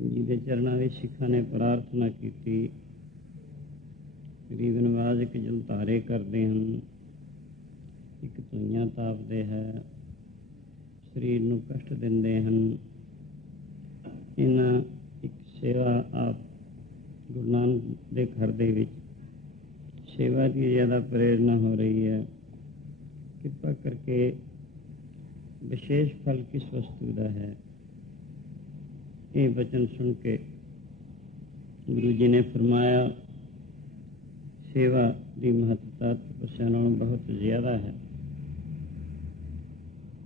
ਜੀ ਦੇ ਚਰਨਾਂ ਵਿੱਚ ਸਿੱਖਾਂ ਨੇ ਪ੍ਰਾਰਥਨਾ ਕੀਤੀ। ਗਰੀਬ ਨਵਾਜ਼ ਇੱਕ ਜਲਤਾਰੇ ਕਰਦੇ ਹਨ, ਇੱਕ ਧੂਈਆਂ ਤਾਪਦੇ ਹੈ, ਸਰੀਰ ਨੂੰ ਕਸ਼ਟ ਦਿੰਦੇ ਹਨ। ਇਹਨਾਂ ਇੱਕ ਸੇਵਾ ਆਪ ਗੁਰੂ ਨਾਨਕ ਦੇ ਘਰ ਦੇ ਵਿੱਚ ਸੇਵਾ ਦੀ ਜ਼ਿਆਦਾ ਪ੍ਰੇਰਣਾ ਹੋ ਰਹੀ ਹੈ। ਕਿਰਪਾ ਕਰਕੇ ਵਿਸ਼ੇਸ਼ ਫਲ ਕਿਸ ਵਸਤੂ ਦਾ ਹੈ? ਇਹ ਬਚਨ ਸੁਣ ਕੇ ਗੁਰੂ ਜੀ ਨੇ ਫਰਮਾਇਆ, ਸੇਵਾ ਦੀ ਮਹੱਤਤਾ ਤਪੱਸਿਆ ਨਾਲੋਂ ਬਹੁਤ ਜ਼ਿਆਦਾ ਹੈ।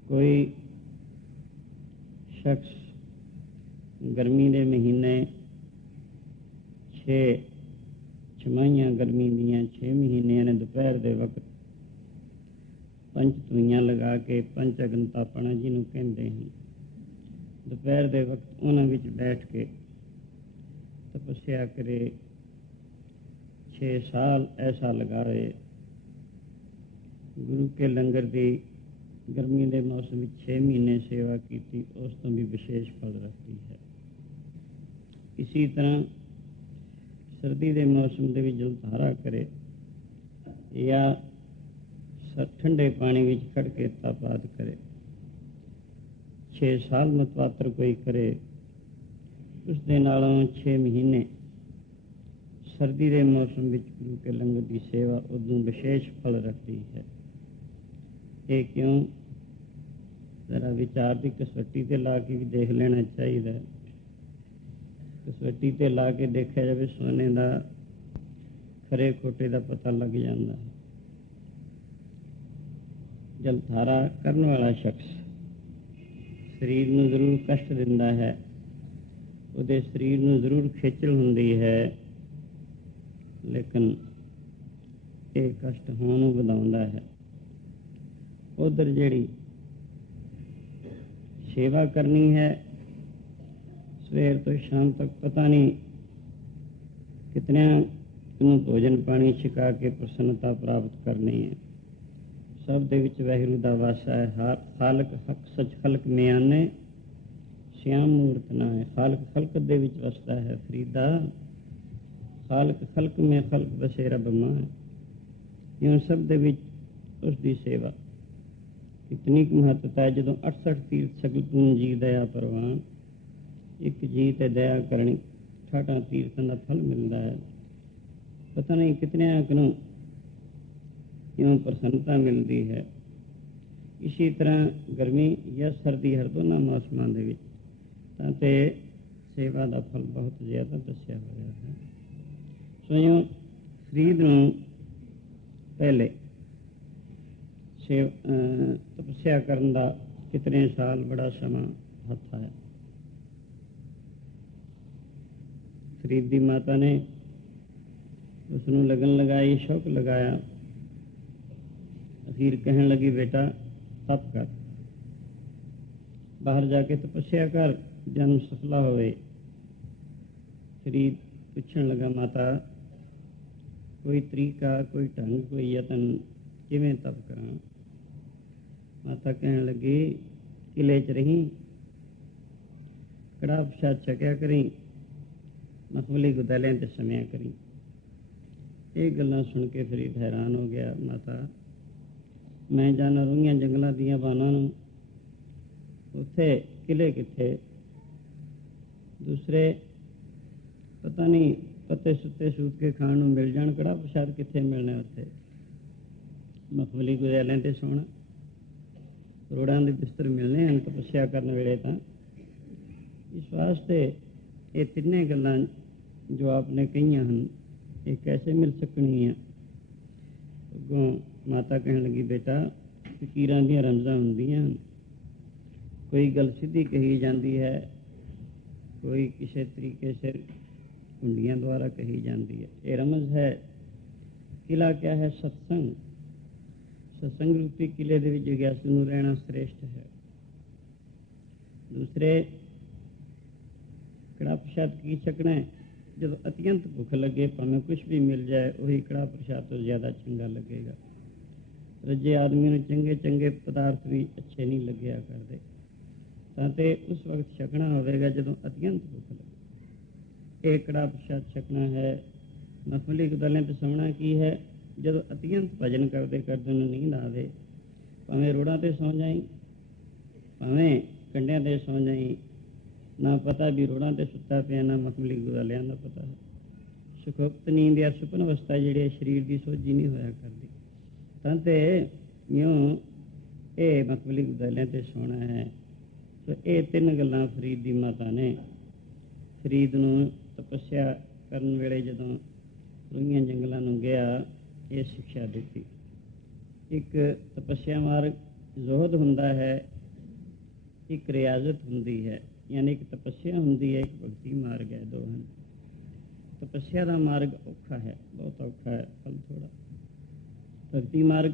ਕੋਈ ਸ਼ਖਸ ਗਰਮੀ ਦੇ ਮਹੀਨੇ 6 ਛਮਾਈਆਂ ਗਰਮੀ ਦੀਆਂ 6 ਮਹੀਨਿਆਂ ਨੇ ਦੁਪਹਿਰ ਦੇ ਵਕਤ ਪੰਜ ਤੂਈਆਂ ਲਗਾ ਕੇ ਪੰਜ ਅਗਨ ਤਾਪਣਾ ਜਿਹਨੂੰ ਕਹਿੰਦੇ ਹਨ। ਦੁਪਹਿਰ ਦੇ ਵਕਤ ਉਹਨਾਂ ਵਿੱਚ ਬੈਠ ਕੇ ਤਪੱਸਿਆ ਕਰੇ। 6 ਸਾਲ ਐਸਾ ਲਗਾਵੇ ਗੁਰੂ ਕੇ ਲੰਗਰ ਦੀ ਗਰਮੀ ਦੇ ਮੌਸਮ ਵਿੱਚ 6 ਮਹੀਨੇ ਸੇਵਾ ਕੀਤੀ, ਉਸ ਤੋਂ ਵੀ ਵਿਸ਼ੇਸ਼ ਫਲ ਰੱਖਦੀ ਹੈ। ਇਸੇ ਤਰ੍ਹਾਂ ਸਰਦੀ ਦੇ ਮੌਸਮ ਦੇ ਵਿੱਚ ਜਲ ਧਾਰਾ ਕਰੇ ਜਾਂ ਠੰਡੇ ਪਾਣੀ ਵਿੱਚ ਖੜ ਕੇ ਤਪਾਤ ਕਰੇ 6 ਸਾਲ ਮਤਵਾਤਰ ਕੋਈ ਕਰੇ ਉਸ ਦੇ ਨਾਲੋਂ 6 ਮਹੀਨੇ। ਸਰਦੀ ਦੇ ਮੌਸਮ ਵਿੱਚ ਗੁਰੂ ਕੇ ਲੰਗਰ ਦੀ ਸੇਵਾ ਉਦੋਂ ਵਿਸ਼ੇਸ਼ ਫਲ ਰੱਖਦੀ ਹੈ। ਇਹ ਕਿਉਂ? ਜ਼ਰਾ ਵਿਚਾਰ ਦੀ ਕਸਵੱਟੀ ਤੇ ਲਾ ਕੇ ਵੀ ਦੇਖ ਲੈਣਾ ਚਾਹੀਦਾ। ਕਸਵੱਟੀ ਤੇ ਲਾ ਕੇ ਦੇਖਿਆ ਜਾਵੇ, ਸੋਨੇ ਦਾ ਖਰੇ ਖੋਟੇ ਦਾ ਪਤਾ ਲੱਗ ਜਾਂਦਾ ਹੈ। ਜਲਧਾਰਾ ਕਰਨ ਵਾਲਾ ਸ਼ਖਸ। ਸਰੀਰ ਨੂੰ ਜ਼ਰੂਰ ਕਸ਼ਟ ਦਿੰਦਾ ਹੈ। ਉਹਦੇ ਸਰੀਰ ਨੂੰ ਜ਼ਰੂਰ ਖੇਚਲ ਹੁੰਦੀ ਹੈ। ਲੇਕਿਨ ਇਹ ਕਸ਼ਟ ਹੋਣ ਨੂੰ ਵਧਾਉਂਦਾ ਹੈ। ਉਧਰ ਜਿਹੜੀ ਸੇਵਾ ਕਰਨੀ ਹੈ, ਸਵੇਰ ਤੋਂ ਸ਼ਾਮ ਤੱਕ ਪਤਾ ਨਹੀਂ ਕਿਤਨਿਆਂ ਨੂੰ ਭੋਜਨ ਪਾਣੀ ਛਕਾ ਕੇ ਪ੍ਰਸੰਨਤਾ ਪ੍ਰਾਪਤ ਕਰਨੀ ਹੈ। ਸਭ ਦੇ ਵਿੱਚ ਵਹਿਰੂ ਦਾ ਵਾਸਾ ਹੈ। ਹਰ ਖਾਲਕ ਹਕ ਸਚ, ਖਲਕ ਮਿਆਨੇ ਸ਼ਿਆਮ ਮੂਰਤ ਨਾ ਹੈ। ਖਾਲਕ ਖਲਕ ਦੇ ਵਿੱਚ ਵਸਦਾ ਹੈ ਫਰੀਦਾ। ਖਾਲਕ ਖਲਕ ਮੇ ਖਲਕ ਬਸੇ ਰੱਬ ਮਾਂ ਇਹ ਸਭ ਦੇ ਵਿੱਚ ਉਸ ਦੀ ਸੇਵਾ। ਕਿਤਨੀ ਕੁ ਮਹੱਤਤਾ ਹੈ ਜਦੋਂ 68 ਤੀਰਥ ਸਗਲ ਪੂੰਜੀ ਦਇਆ ਪ੍ਰਵਾਨ। ਇੱਕ ਜੀ ਤੇ ਦਇਆ ਕਰਨੀ ਠਾਠਾ ਤੀਰਥਾਂ ਦਾ ਫਲ ਮਿਲਦਾ ਹੈ। ਪਤਾ ਨਹੀਂ ਕਿਤਨੇ ਨੂੰ ਕਿਉਂ ਪ੍ਰਸੰਨਤਾ ਮਿਲਦੀ ਹੈ। ਇਸੇ ਤਰ੍ਹਾਂ ਗਰਮੀ ਜਾਂ ਸਰਦੀ ਹਰ ਦੋਨਾਂ ਮੌਸਮਾਂ ਦੇ ਵਿੱਚ, ਤਾਂ ਤੇ ਸੇਵਾ ਦਾ ਫਲ ਬਹੁਤ ਜ਼ਿਆਦਾ ਦੱਸਿਆ ਹੋਇਆ ਹੈ। ਸੋ ਫਰੀਦ ਨੂੰ ਪਹਿਲੇ ਸੇਵ ਤਪੱਸਿਆ ਕਰਨ ਦਾ ਕਿਤਨੇ ਸਾਲ ਬੜਾ ਸਮਾਂ ਹੱਥ ਆਇਆ। ਫਰੀਦ ਦੀ ਮਾਤਾ ਨੇ ਉਸ ਨੂੰ ਲਗਨ ਲਗਾਈ, ਸ਼ੌਕ ਲਗਾਇਆ। ਅਖੀਰ ਕਹਿਣ ਲੱਗੀ ਬੇਟਾ ਤਪ ਕਰ ਬਾਹਰ ਜਾ ਕੇ ਤਪੱਸਿਆ ਕਰ ਜਨਮ ਸਫਲਾ ਹੋਵੇ ਫਰੀਦ ਪੁੱਛਣ ਲਗਾ ਮਾਤਾ ਕੋਈ ਤਰੀਕਾ ਕੋਈ ਢੰਗ ਕੋਈ ਯਤਨ ਕਿਵੇਂ ਤਪ ਕਰਾਂ ਮਾਤਾ ਕਹਿਣ ਲੱਗੀ ਕਿਲੇ ਚ ਰਹੀ ਕੜਾ ਪ੍ਰਸ਼ਾਦ ਛਕਿਆ ਕਰੀ ਮਖਬਲੀ ਗੁਦਲਿਆਂ ਤੇ ਸਮਿਆ ਕਰੀ ਇਹ ਗੱਲਾਂ ਸੁਣ ਕੇ ਫਰੀਦ ਹੈਰਾਨ ਹੋ ਗਿਆ ਮਾਤਾ ਮੈਂ ਜਾਣਾ ਰੂਹੀਆਂ ਜੰਗਲਾਂ ਦੀਆਂ ਬਾਨਾਂ ਨੂੰ। ਉੱਥੇ ਕਿਲੇ ਕਿੱਥੇ? ਦੂਸਰੇ, ਪਤਾ ਨਹੀਂ ਪੱਤੇ ਸੁੱਤੇ ਸੂਤ ਕੇ ਖਾਣ ਨੂੰ ਮਿਲ ਜਾਣ ਕੜਾ ਪ੍ਰਸ਼ਾਦ ਕਿੱਥੇ ਮਿਲਣਾ ਉੱਥੇ? ਮਖਬਲੀ ਗੁਦਲਿਆਂ ਤੇ ਸੋਣਾ ਰੋੜਾਂ ਦੇ ਬਿਸਤਰ ਮਿਲਨੇ ਹਨ, ਤਪੱਸਿਆ ਕਰਨ ਵੇਲੇ ਤਾਂ। ਇਸ ਵਾਸਤੇ ਇਹ ਤਿੰਨੇ ਗੱਲਾਂ ਜੋ ਆਪਨੇ ਕਹੀਆਂ ਹਨ, ਇਹ ਕੈਸੇ ਮਿਲ ਸਕਣਗੀਆਂ? ਅੱਗੋਂ ਮਾਤਾ ਕਹਿਣ ਲੱਗੀ, ਬੇਟਾ, ਫਕੀਰਾਂ ਦੀਆਂ ਰਮਜ਼ਾਂ ਹੁੰਦੀਆਂ ਕੋਈ ਗੱਲ ਸਿੱਧੀ ਕਹੀ ਜਾਂਦੀ ਹੈ, ਕੋਈ ਕਿਸੇ ਤਰੀਕੇ ਸਿਰ ਕੁੰਡੀਆਂ ਦੁਆਰਾ ਕਹੀ ਜਾਂਦੀ ਹੈ। ਇਹ ਰਮਜ਼ ਹੈ, ਕਿਲਾ ਕਿਆ ਹੈ? ਸਤਸੰਗ। ਸਤਸੰਗ ਰੂਪੀ ਕਿਲੇ ਦੇ ਵਿੱਚ ਜਿਗਿਆਸੂ ਨੂੰ ਰਹਿਣਾ ਸ੍ਰੇਸ਼ਟ ਹੈ। ਦੂਸਰੇ ਕੜਾ ਪ੍ਰਸ਼ਾਦ ਕੀ ਛਕਣਾ ਜਦੋਂ ਅਤਿਅੰਤ ਭੁੱਖ ਲੱਗੇ, ਭਾਵੇਂ ਕੁਝ ਵੀ ਮਿਲ ਜਾਏ, ਉਹੀ ਕੜਾ ਪ੍ਰਸ਼ਾਦ ਤੋਂ ਜ਼ਿਆਦਾ ਚੰਗਾ ਲੱਗੇਗਾ। ਰੱਜੇ ਆਦਮੀ ਨੂੰ ਚੰਗੇ ਚੰਗੇ ਪਦਾਰਥ ਵੀ ਅੱਛੇ ਨਹੀਂ ਲੱਗਿਆ ਕਰਦੇ। ਤਾਂ ਤੇ ਉਸ ਵਕਤ ਛਕਣਾ ਹੋਵੇਗਾ ਜਦੋਂ ਅਤਿਅੰਤ ਭੁੱਖ ਲੱਗੇ। ਇਹ ਕੜਾ ਪ੍ਰਸ਼ਾਦ ਛਕਣਾ ਹੈ। ਮਖਮਲੀ ਗਦਲਾਂ ਤੇ ਸੌਣਾ ਕੀ ਹੈ? ਜਦੋਂ ਅਤਿਅੰਤ ਭਜਨ ਕਰਦੇ ਕਰਦੇ ਨੂੰ ਨੀਂਦ ਆਵੇ, ਭਾਵੇਂ ਰੋੜਾਂ ਤੇ ਸੌ ਜਾਈ, ਭਾਵੇਂ ਕੰਡਿਆਂ ਤੇ ਸੌ ਜਾਈ ਨਾ ਪਤਾ ਵੀ ਰੋੜਾਂ ਤੇ ਸੁੱਤਾ ਪਿਆ, ਨਾ ਮਖਮਲੀ ਗਦਲਿਆਂ ਦਾ ਪਤਾ ਹੈ ਸੁਖੁਪਤ ਨੀਂਦ ਜਾਂ ਸੁਪਨ ਅਵਸਥਾ ਜਿਹੜੀ ਹੈ ਸਰੀਰ ਦੀ ਸੋਝੀ ਨਹੀਂ ਹੋਇਆ ਕਰਦੀ। ਤਾਂ ਤੇ ਇਉਂ ਇਹ ਮਖਮਲੀ ਗਦਲਿਆਂ ਤੇ ਸੌਣਾ ਹੈ। ਸੋ ਇਹ ਤਿੰਨ ਗੱਲਾਂ ਫਰੀਦ ਦੀ ਮਾਤਾ ਨੇ ਫਰੀਦ ਨੂੰ ਤਪੱਸਿਆ ਕਰਨ ਵੇਲੇ ਜਦੋਂ ਰੁਈਆਂ ਜੰਗਲਾਂ ਨੂੰ ਗਿਆ, ਇਹ ਸਿੱਖਿਆ ਦਿੱਤੀ। ਇੱਕ ਤਪੱਸਿਆ ਮਾਰਗ ਜ਼ੋਹਦ ਹੁੰਦਾ ਹੈ, ਇੱਕ ਰਿਆਜ਼ਤ ਹੁੰਦੀ ਹੈ। ਯਾਨੀ ਇੱਕ ਤਪੱਸਿਆ ਹੁੰਦੀ ਹੈ, ਇੱਕ ਭਗਤੀ ਮਾਰਗ ਹੈ, ਦੋ ਹਨ। ਤਪੱਸਿਆ ਦਾ ਮਾਰਗ ਔਖਾ ਹੈ, ਬਹੁਤ ਔਖਾ ਹੈ, ਫਲ ਥੋੜਾ ਭਗਤੀ ਮਾਰਗ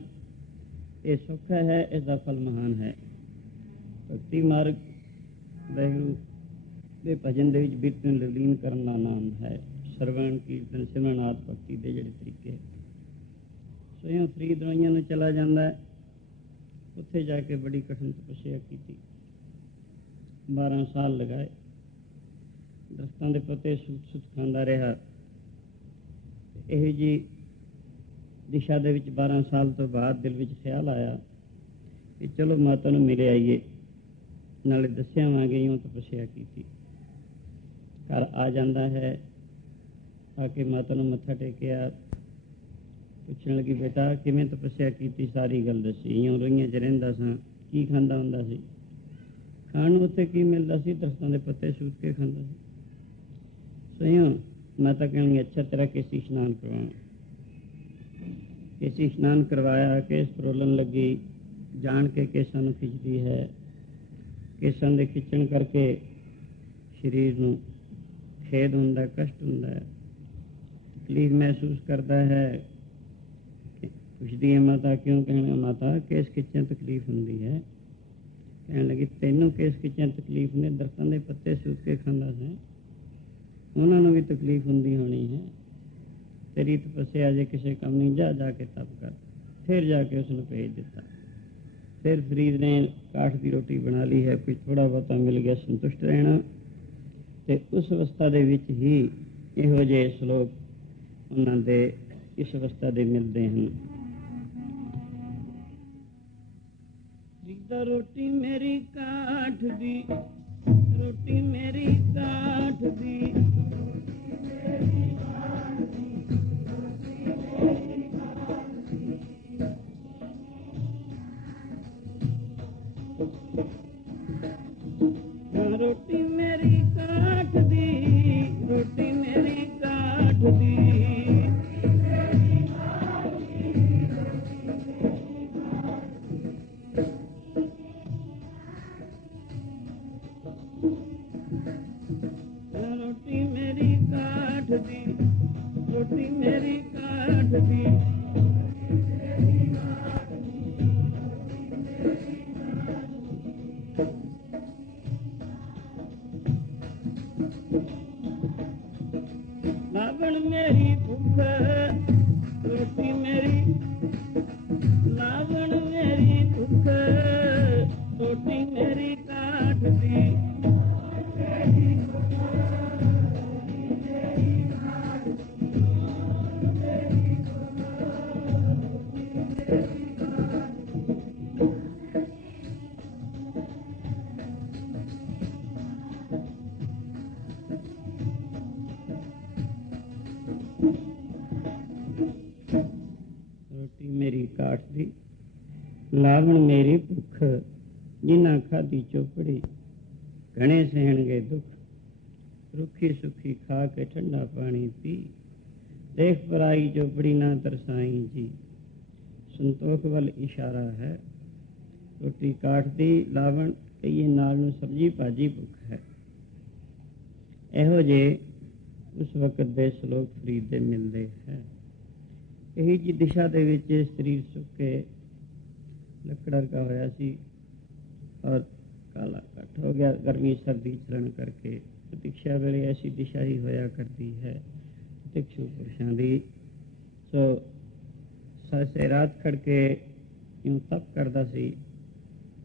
ਇਹ ਸੌਖਾ ਹੈ ਇਸ ਦਾ ਫਲ ਮਹਾਨ ਹੈ। ਭਗਤੀ ਮਾਰਗ ਵਾਹਿਗੁਰੂ ਦੇ ਭਜਨ ਦੇ ਵਿੱਚ ਬਿਰਤ ਨੂੰ ਲੀਨ ਕਰਨ ਦਾ ਨਾਮ ਹੈ। ਸਰਵਣ, ਕੀਰਤਨ ਸਿਮਰਨਾਥ ਭਗਤੀ ਦੇ ਜਿਹੜੇ ਤਰੀਕੇ ਸੋਇਆਂ ਫਰੀਦ ਰੋਈਆਂ ਨੂੰ ਚਲਾ ਜਾਂਦਾ ਹੈ। ਉੱਥੇ ਜਾ ਕੇ ਬੜੀ ਕਠਿਨ ਤਪੱਸਿਆ ਕੀਤੀ। 12 ਸਾਲ ਲਗਾਏ। ਦਰਖਤਾਂ ਦੇ ਪੱਤੇ ਸੁੱਤ ਸੁੱਤ ਖਾਂਦਾ ਰਿਹਾ। ਇਹ ਜੀ ਦਿਸ਼ਾ ਦੇ ਵਿੱਚ 12 ਸਾਲ ਤੋਂ ਬਾਅਦ ਦਿਲ ਵਿੱਚ ਖਿਆਲ ਆਇਆ ਕਿ ਚਲੋ ਮਾਤਾ ਨੂੰ ਮਿਲੇ ਆਈਏ। ਨਾਲੇ ਦੱਸਿਆਵਾਂਗੇ ਇਉਂ ਤਪੱਸਿਆ ਕੀਤੀ। ਘਰ ਆ ਜਾਂਦਾ ਹੈ। ਆ ਕੇ ਮਾਤਾ ਨੂੰ ਮੱਥਾ ਟੇਕਿਆ। ਪੁੱਛਣ ਲੱਗੀ, ਬੇਟਾ, ਕਿਵੇਂ ਤਪੱਸਿਆ ਕੀਤੀ? ਸਾਰੀ ਗੱਲ ਦੱਸੀ। ਇਉਂ ਰੋਈਆਂ ਚ ਰਹਿੰਦਾ ਸਾਂ। ਕੀ ਖਾਂਦਾ ਹੁੰਦਾ ਸੀ? ਖਾਣ ਨੂੰ ਉੱਥੇ ਕੀ ਮਿਲਦਾ ਸੀ? ਦਰਖਤਾਂ ਦੇ ਪੱਤੇ ਸੂਤ ਕੇ ਖਾਂਦਾ ਸੀ। ਸੋ ਇਉਂ ਮਾਤਾ ਕਹਿੰਦੀ ਅੱਛਾ, ਤੇਰਾ ਕੇਸੀ ਇਸ਼ਨਾਨ ਕਰਵਾਉਣਾ। ਕੇਸੀ ਇਸ਼ਨਾਨ ਕਰਵਾਇਆ, ਕੇਸ ਪ੍ਰੋਲਨ ਲੱਗੀ। ਜਾਣ ਕੇ ਕੇਸਾਂ ਨੂੰ ਖਿੱਚਦੀ ਹੈ। ਕੇਸਾਂ ਦੇ ਖਿੱਚਣ ਕਰਕੇ ਸਰੀਰ ਨੂੰ ਖੇਦ ਹੁੰਦਾ, ਕਸ਼ਟ ਹੁੰਦਾ ਹੈ। ਤਕਲੀਫ ਮਹਿਸੂਸ ਕਰਦਾ ਹੈ। ਪੁੱਛਦੀ ਹੈ ਮਾਤਾ, ਕਿਉਂ ਕਹਿਣਾ, ਮਾਤਾ, ਕੇਸ ਖਿੱਚਣ ਤਕਲੀਫ ਹੁੰਦੀ ਹੈ। ਕਹਿਣ ਲੱਗੀ, ਤੈਨੂੰ ਕਿਸ ਖਿੱਚਣ ਤਕਲੀਫ ਨੇ? ਦਰਖਤਾਂ ਦੇ ਪੱਤੇ ਸੂਕ ਕੇ ਖਾਂਦਾ ਸੀ। ਉਹਨਾਂ ਨੂੰ ਵੀ ਤਕਲੀਫ ਹੁੰਦੀ ਹੋਣੀ ਹੈ। ਤੇਰੀ ਤਪੱਸਿਆ ਜੇ ਕਿਸੇ ਕੰਮ ਨਹੀਂ, ਜਾ ਜਾ ਕੇ ਤਪ ਕਰ। ਫਿਰ ਜਾ ਕੇ ਉਸ ਨੂੰ ਭੇਜ ਦਿੱਤਾ। ਫਿਰ ਫਰੀਦ ਨੇ ਕਾਠ ਦੀ ਰੋਟੀ ਬਣਾ ਲਈ ਹੈ ਕੁਝ ਥੋੜਾ ਬਹੁਤਾ ਮਿਲ ਗਿਆ, ਸੰਤੁਸ਼ਟ ਰਹਿਣਾ। ਤੇ ਉਸ ਅਵਸਥਾ ਦੇ ਵਿੱਚ ਹੀ ਇਹੋ ਜਿਹੇ ਸ਼ਲੋਕ ਉਹਨਾਂ ਦੇ ਇਸ ਅਵਸਥਾ ਦੇ ਮਿਲਦੇ ਹਨ। ਜਿੱਦਾਂ ਰੋਟੀ ਮੇਰੀ ਕਾਠ ਦੀ ਰੋਟੀ ਮੇਰੀ ਕਾਠ ਦੀ। ਕਾਠ ਦੀ ਰੋਟੀ ਕਾਠ ਦੀ। ਲਾਵਣ ਮੇਰੀ ਭੁੱਖ, ਜਿਨ੍ਹਾਂ ਖਾਦੀ ਚੋਪੜੀ, ਘਣੇ ਸਹਿਣਗੇ ਦੁੱਖ। ਰੁੱਖੀ ਸੁੱਖੀ ਖਾ ਕੇ ਠੰਡਾ ਪਾਣੀ ਪੀ। ਦੇਖ ਪਰਾਈ ਚੋਪੜੀ ਨਾ ਤਰਸਾਈ ਜੀ। ਸੰਤੋਖ ਵੱਲ ਇਸ਼ਾਰਾ ਹੈ। ਰੋਟੀ ਕਾਠ ਦੀ ਲਾਵਣ ਕਈਏ ਨਾਲ ਨੂੰ ਸਬਜੀ ਭਾਜੀ ਭੁੱਖ ਹੈ। ਇਹੋ ਜੇ ਉਸ ਵਕਤ ਦੇ ਸ਼ਲੋਕ ਫਰੀਦ ਦੇ ਮਿਲਦੇ ਹੈ। ਇਹੀ ਜੀ ਦਿਸ਼ਾ ਦੇ ਵਿੱਚ ਸਰੀਰ ਸੁੱਕ ਕੇ ਲੱਕੜਾ ਰਕਾ ਹੋਇਆ ਸੀ। ਔਰ ਕਾਲਾ ਕੱਟ ਹੋ ਗਿਆ। ਗਰਮੀ ਸਰਦੀ ਚਲਣ ਕਰਕੇ ਪ੍ਰਤੀਖਿਆ ਵੇਲੇ ਐਸੀ ਦਿਸ਼ਾ ਹੀ ਹੋਇਆ ਕਰਦੀ ਹੈ ਪ੍ਰਤੀਖਿਆ ਪੁਰਸ਼ਾਂ ਦੀ। ਸੋ ਸਾਸੇ ਰਾਤ ਖੜ ਕੇ ਇਉਂ ਤਪ ਕਰਦਾ ਸੀ।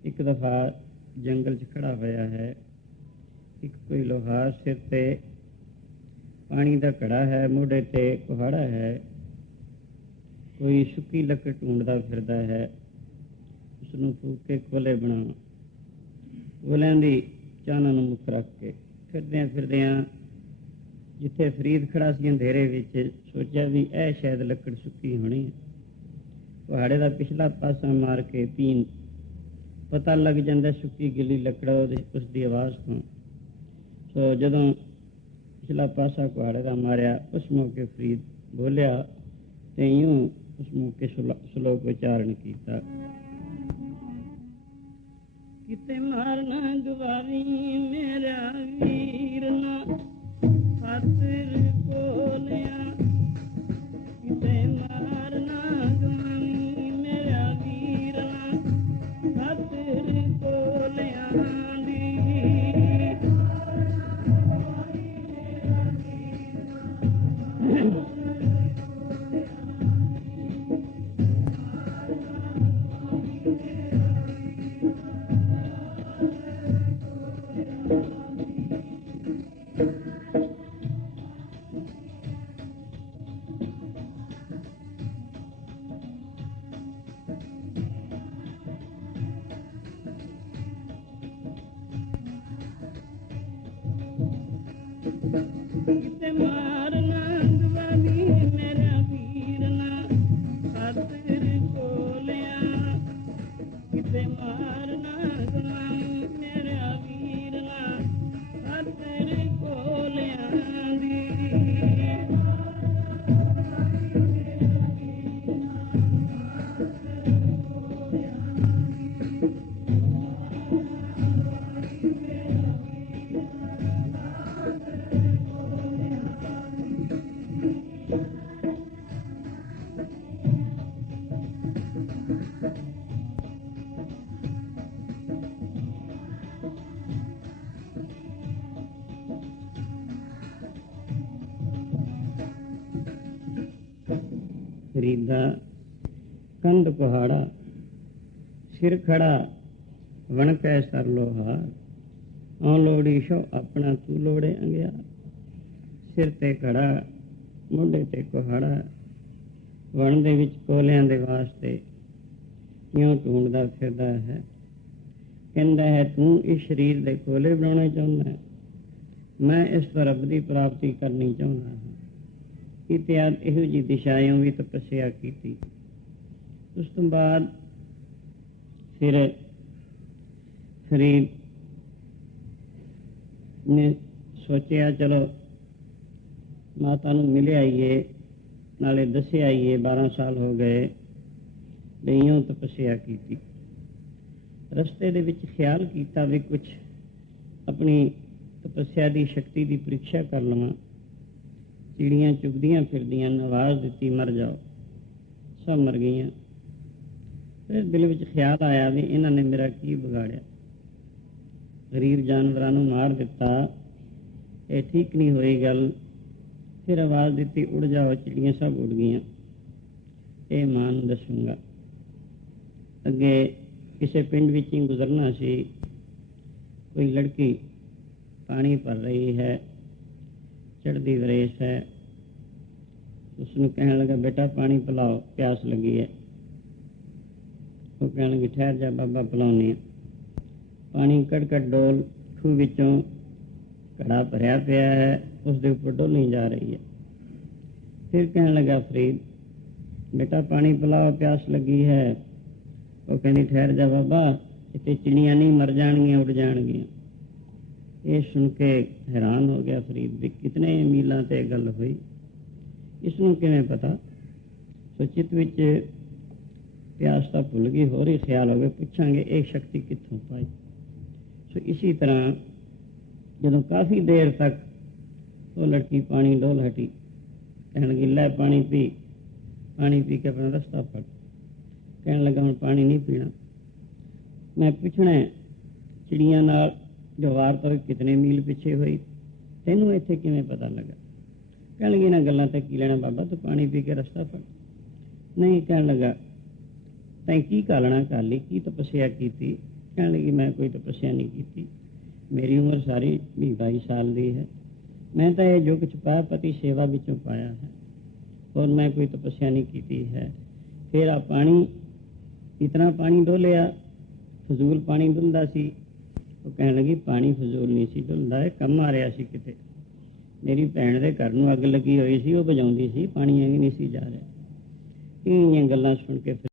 ਇੱਕ ਦਫਾ ਜੰਗਲ 'ਚ ਖੜਾ ਹੋਇਆ ਹੈ। ਇੱਕ ਕੋਈ ਲੋਹਾਰ ਸਿਰ ਤੇ ਪਾਣੀ ਦਾ ਘੜਾ ਹੈ। ਮੋਢੇ ਤੇ ਕੁਹਾੜਾ ਹੈ। ਕੋਈ ਸੁੱਕੀ ਲੱਕੜ ਢੂੰਡਦਾ ਫਿਰਦਾ ਹੈ ਉਸ ਨੂੰ ਫੂਕ ਕੇ ਕੋਲੇ ਬਣਾ। ਕੋਲਿਆਂ ਦੀ ਚਾਨਣ ਨੂੰ ਮੁੱਖ ਰੱਖ ਕੇ ਫਿਰਦਿਆਂ ਫਿਰਦਿਆਂ ਜਿੱਥੇ ਫਰੀਦ ਖੜਾ ਸੀ ਅੰਧੇਰੇ ਵਿੱਚ, ਸੋਚਿਆ ਵੀ ਇਹ ਸ਼ਾਇਦ ਲੱਕੜ ਸੁੱਕੀ ਹੋਣੀ ਹੈ। ਕੁਹਾੜੇ ਦਾ ਪਿਛਲਾ ਪਾਸਾ ਮਾਰ ਕੇ ਪੀਣ, ਪਤਾ ਲੱਗ ਜਾਂਦਾ ਸੁੱਕੀ ਗਿੱਲੀ ਲੱਕੜ ਉਹਦੇ ਉਸ ਦੀ ਆਵਾਜ਼ ਤੋਂ। ਸੋ ਜਦੋਂ ਪਿਛਲਾ ਪਾਸਾ ਕੁਹਾੜੇ ਦਾ ਮਾਰਿਆ, ਉਸ ਮੌਕੇ ਫਰੀਦ ਬੋਲਿਆ ਤੇ ਯੂੰ ਉਸ ਮੌਕੇ ਸ਼ਲੋਕ ਉਚਾਰਨ ਕੀਤਾ। ਕਿਤੇ ਮਾਰਨਾ ਗਵਾਰੀ ਮੇਰਾ ਵੀਰ ਨਾ ਖਾਤਰ ਕੋਲਿਆ ਫਰੀਦਾ ਕੰਧ ਕੁਹਾੜਾ ਸਿਰ ਖੜਾ ਵਣ ਵਣਕੈ ਸਰ ਲੋਹਾ। ਔ ਲੋੜੀ ਸ਼ੋ ਆਪਣਾ ਤੂੰ ਲੋੜੇ ਅੰਗਿਆ? ਸਿਰ ਤੇ ਖੜਾ, ਮੁੰਡੇ ਤੇ ਕੁਹਾੜਾ। ਵਣ ਦੇ ਵਿੱਚ ਕੋਲਿਆਂ ਦੇ ਵਾਸਤੇ ਕਿਉਂ ਢੂੰਡਦਾ ਫਿਰਦਾ ਹੈ। ਕਹਿੰਦਾ ਹੈ, ਤੂੰ ਇਸ ਸਰੀਰ ਦੇ ਕੋਲੇ ਬਣਾਉਣੇ ਚਾਹੁੰਦਾ ਮੈਂ ਇਸ ਤੋਂ ਰੱਬ ਦੀ ਪ੍ਰਾਪਤੀ ਕਰਨੀ ਚਾਹੁੰਦਾ ਇਤਿਆਦ ਇਹੋ ਜੀ ਦਿਸ਼ਾਇਓਂ ਵੀ ਤਪੱਸਿਆ ਕੀਤੀ। ਉਸ ਤੋਂ ਬਾਅਦ ਫਿਰ ਫਰੀਦ ਨੇ ਸੋਚਿਆ, ਚਲੋ, ਮਾਤਾ ਨੂੰ ਮਿਲੇ ਆਈਏ ਨਾਲੇ ਦੱਸੇ ਆਈਏ 12 ਸਾਲ ਹੋ ਗਏ ਬਈਓਂ ਤਪੱਸਿਆ ਕੀਤੀ। ਰਸਤੇ ਦੇ ਵਿੱਚ ਖਿਆਲ ਕੀਤਾ ਵੀ ਕੁਝ ਆਪਣੀ ਤਪੱਸਿਆ ਦੀ ਸ਼ਕਤੀ ਦੀ ਪ੍ਰੀਖਿਆ ਕਰ ਲਵਾਂ। ਚਿੜੀਆਂ ਚੁਗਦੀਆਂ ਫਿਰਦੀਆਂ, ਨਵਾਜ਼ ਦਿੱਤੀ, ਮਰ ਜਾਓ। ਸਭ ਮਰ ਗਈਆਂ। ਫਿਰ ਦਿਲ ਵਿੱਚ ਖਿਆਲ ਆਇਆ ਵੀ ਇਹਨਾਂ ਨੇ ਮੇਰਾ ਕੀ ਵਿਗਾੜਿਆ। ਗਰੀਬ ਜਾਨਵਰਾਂ ਨੂੰ ਮਾਰ ਦਿੱਤਾ। ਇਹ ਠੀਕ ਨਹੀਂ ਹੋਈ ਗੱਲ। ਫਿਰ ਆਵਾਜ਼ ਦਿੱਤੀ ਉੜ ਜਾਓ, ਚਿੜੀਆਂ ਸਭ ਉੜ ਗਈਆਂ। ਇਹ ਮਾਂ ਨੂੰ ਦੱਸੂਗਾ। ਅੱਗੇ ਕਿਸੇ ਪਿੰਡ ਵਿੱਚ ਹੀ ਗੁਜ਼ਰਨਾ ਸੀ। ਕੋਈ ਲੜਕੀ ਪਾਣੀ ਭਰ ਰਹੀ ਹੈ। ਚੜਦੀ ਵਰੇਸ ਹੈ। ਉਸ ਨੂੰ ਕਹਿਣ ਲੱਗਾ, ਬੇਟਾ, ਪਾਣੀ ਪਿਲਾਓ, ਪਿਆਸ ਲੱਗੀ ਹੈ। ਉਹ ਕਹਿਣ ਲੱਗੀ ਠਹਿਰ ਜਾ, ਬਾਬਾ ਪਿਲਾਉਣੀ ਹੈ। ਪਾਣੀ ਕੜ ਕੜ ਡੋਲ ਖੂਹ ਵਿੱਚੋਂ ਘੜਾ ਭਰਿਆ ਪਿਆ ਹੈ। ਉਸ ਦੇ ਉੱਪਰ ਡੋਲੀ ਜਾ ਰਹੀ ਹੈ। ਫਿਰ ਕਹਿਣ ਲੱਗਾ, ਫਰੀਦ, ਬੇਟਾ, ਪਾਣੀ ਪਿਲਾਓ, ਪਿਆਸ ਲੱਗੀ ਹੈ। ਉਹ ਕਹਿੰਦੀ, ਠਹਿਰ ਜਾ, ਬਾਬਾ, ਇੱਥੇ ਚਿੜੀਆਂ ਨਹੀਂ ਮਰ ਜਾਣਗੀਆਂ, ਉੱਡ ਜਾਣਗੀਆਂ। ਇਹ ਸੁਣ ਕੇ ਹੈਰਾਨ ਹੋ ਗਿਆ ਫਰੀਦ ਵੀ ਕਿਤਨੇ ਮੀਲਾਂ ਤੇ ਇਹ ਗੱਲ ਹੋਈ ਇਸ ਨੂੰ ਕਿਵੇਂ ਪਤਾ ਸੋ ਚਿੱਤ ਵਿੱਚ ਪਿਆਸ ਤਾਂ ਭੁੱਲ ਗਈ ਹੋਰ ਹੀ ਖਿਆਲ ਹੋ ਗਿਆ ਪੁੱਛਾਂਗੇ ਇਹ ਸ਼ਕਤੀ ਕਿੱਥੋਂ ਪਾਈ ਸੋ ਇਸੇ ਤਰ੍ਹਾਂ ਜਦੋਂ ਕਾਫੀ ਦੇਰ ਤੱਕ ਉਹ ਲੜਕੀ ਪਾਣੀ ਡੋਲ ਹਟੀ ਕਹਿਣ ਲੱਗੀ ਲੈ ਪਾਣੀ ਪੀ ਪਾਣੀ ਪੀ ਕੇ ਆਪਣਾ ਰਸਤਾ ਫੜ ਕਹਿਣ ਲੱਗਾ ਹੁਣ ਪਾਣੀ ਨਹੀਂ ਪੀਣਾ ਮੈਂ ਪੁੱਛਣਾ ਹੈ, ਚਿੜੀਆਂ ਕਿਤਨੇ ਮੀਲ ਪਿੱਛੇ ਹੋਈ ਤੈਨੂੰ ਇੱਥੇ ਕਿਵੇਂ ਪਤਾ ਲੱਗਾ? ਕਹਿਣ ਲੱਗੀ ਨਾ ਗੱਲਾਂ ਤੇ ਕੀ ਲੈਣਾ ਬਾਬਾ ਤੂੰ ਪਾਣੀ ਪੀ ਕੇ ਰਸਤਾ ਫੜ। ਨਹੀਂ ਕਹਿਣ ਲੱਗਾ ਤੈਂ ਕੀ ਕਾਲਣਾ ਕਰ ਲਈ ਕੀ ਤਪੱਸਿਆ ਕੀਤੀ? ਕਹਿਣ ਲੱਗੀ ਮੈਂ ਕੋਈ ਤਪੱਸਿਆ ਨਹੀਂ ਕੀਤੀ। ਮੇਰੀ ਉਮਰ ਸਾਰੀ ਵੀਹ ਬਾਈ ਸਾਲ ਦੀ ਹੈ। ਮੈਂ ਤਾਂ ਇਹ ਜੋ ਕੁਛ ਪਾਇਆ ਪਤੀ ਸੇਵਾ ਵਿੱਚੋਂ ਪਾਇਆ ਹੈ। ਔਰ ਮੈਂ ਕੋਈ ਤਪੱਸਿਆ ਨਹੀਂ ਕੀਤੀ ਹੈ। ਫਿਰ ਆ ਪਾਣੀ ਇਤਨਾ ਪਾਣੀ ਡੋਲਿਆ ਫਜ਼ੂਲ ਪਾਣੀ ਡੁੱਲਦਾ ਸੀ। ਉਹ ਕਹਿਣ ਲੱਗੀ, ਪਾਣੀ ਫਜ਼ੂਲ ਨਹੀਂ ਸੀ ਡੁੱਲਦਾ ਇਹ ਕੰਮ ਆ ਰਿਹਾ ਸੀ ਕਿਤੇ। ਮੇਰੀ ਭੈਣ ਦੇ ਘਰ ਨੂੰ ਅੱਗ ਲੱਗੀ ਹੋਈ ਸੀ, ਉਹ ਬੁਝਾਉਂਦੀ ਸੀ, ਪਾਣੀ ਐਵੇਂ ਨਹੀਂ ਸੀ ਜਾ ਰਿਹਾ। ਇਹ ਗੱਲਾਂ ਸੁਣ ਕੇ ਫਿਰ